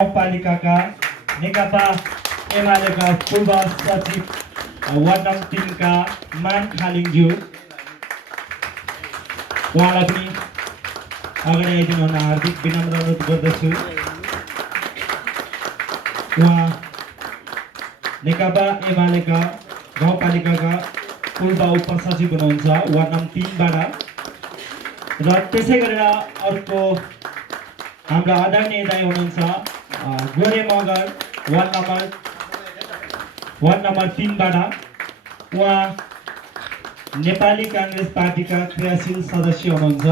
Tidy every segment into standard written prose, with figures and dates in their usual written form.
गाउँपालिकाका नेकपा एमालेका पूर्व सचिव वार्ड नम्बर 3 का मान खालिङज्यू उहाँलाई पनि अगाडि आइदिनु हुन हार्दिक विनम्र अनुरोध गर्दछु। उहाँ नेकपा एमालेका गाउँपालिकाका पूर्व उपसचिव हुनुहुन्छ वार्ड नम्बर 3 बाट र त्यसै गरेर अर्को हाम्रो आदरणीय दाइ हुनुहुन्छ गोरे मगर वार्ड नम्बर 3 बाट उहाँ नेपाली कांग्रेस पार्टीका क्रियाशील सदस्य हुनुहुन्छ।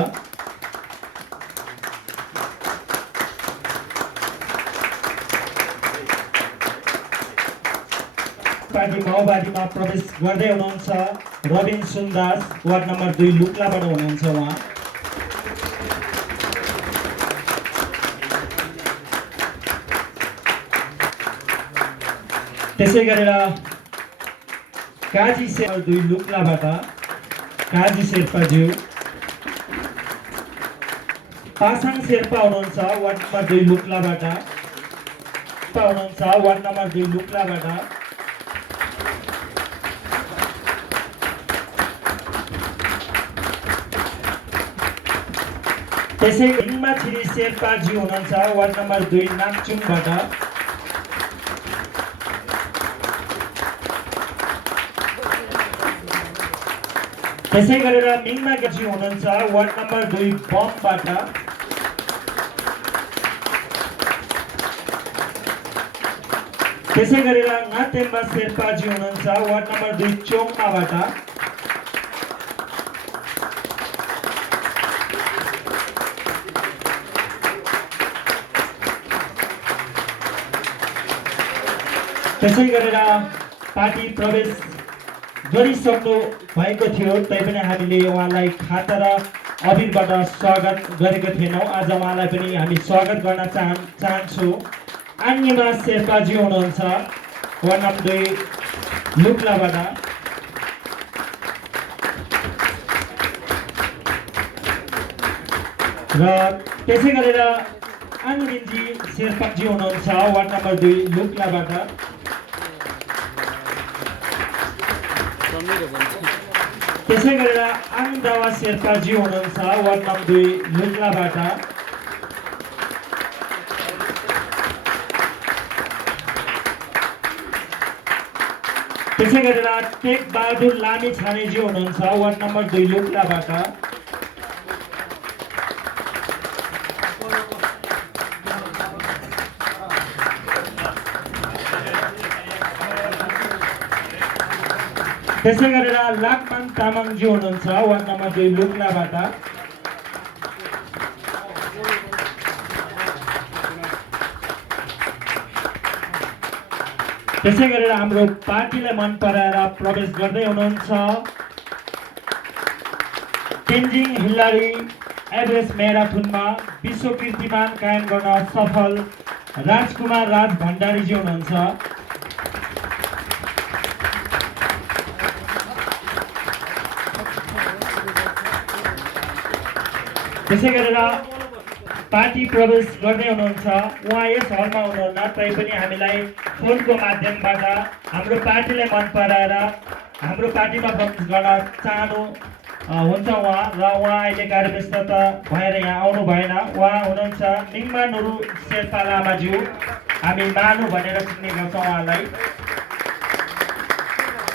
पार्टी माओवादीमा प्रवेश गर्दै हुनुहुन्छ रबिन सुन्दास वार्ड नम्बर 2 लुक्लाबाट हुनुहुन्छ। उहाँ त्यसै गरेर काजी शेर्पा 2 लुक्लाबाट काजी शेर्पाज्यू पासाङ शेर्पा हुनुहुन्छ वार्ड नम्बर 2 लुक्लाबाट वार्ड नम्बर 2 लुक्लाबाट त्यसै हिङमा छिरी शेर्पाज्यू हुनुहुन्छ वार्ड नम्बर 2 नाकचुङबाट त्यसै गरेर मिङमा गेजी हुनुहुन्छ वार्ड नम्बर 2 बमबाट त्यसै गरेर नातेम्बा शेर्पाजी हुनुहुन्छ वार्ड नम्बर 2 चोङमाबाट त्यसै गरेर पार्टी प्रवेश गरिसक्नु भएको थियो तैपनि हामीले उहाँलाई खाता र अबिरबाट स्वागत गरेको थिएनौँ। आज उहाँलाई पनि हामी स्वागत गर्न चाहन्छौँ। आन्यमा शेर्पाजी हुनुहुन्छ वार्ड नम्बर 2 लुक्लाबाट र त्यसै गरेर आङरिन्जी शेर्पाजी हुनुहुन्छ वार्ड नम्बर 2 लुक्लाबाट त्यसै गरेर आङदावा शेर्पाजी हुनुहुन्छ वार्ड नम्बर 2 लुक्लाबाट त्यसै गरेर टेक बहादुर लामी छानेजी हुनुहुन्छ वार्ड नम्बर 2 लुक्लाबाट त्यसै गरेर लाकमान तामाङजी हुनुहुन्छ वार्ड नम्बर 2 लुक्लाबाट त्यसै गरेर हाम्रो पार्टीलाई मन पराएर प्रवेश गर्दै हुनुहुन्छ तेन्जिङ हिल्लारी एभरेस्ट म्याराथनमा विश्व कीर्तिमान कायम गर्न सफल राजकुमार राज भण्डारीजी हुनुहुन्छ। त्यसै गरेर पार्टी प्रवेश गर्दै हुनुहुन्छ उहाँ यस हलमा हुनुहुन्न तैपनि हामीलाई फोनको माध्यमबाट हाम्रो पार्टीलाई मन पराएर हाम्रो पार्टीमा प्रवेश गर्न चाहनु हुन्छ उहाँ र उहाँ अहिले कार्यव्यस्तता भएर यहाँ आउनु भएन। उहाँ हुनुहुन्छ मिङमा नुरु शेर्पा लामाज्यू, हामी मानु भनेर चिन्ने गर्छौँ उहाँलाई।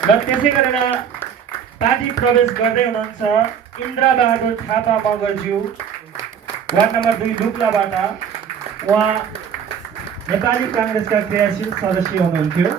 र त्यसै गरेर पार्टी प्रवेश गर्दै हुनुहुन्छ इन्द्रबहादुर थापा मगरज्यू वार्ड नम्बर 2 लुक्लाबाट उहाँ नेपाली कांग्रेसका क्रियाशील सदस्य हुनुहुन्थ्यो।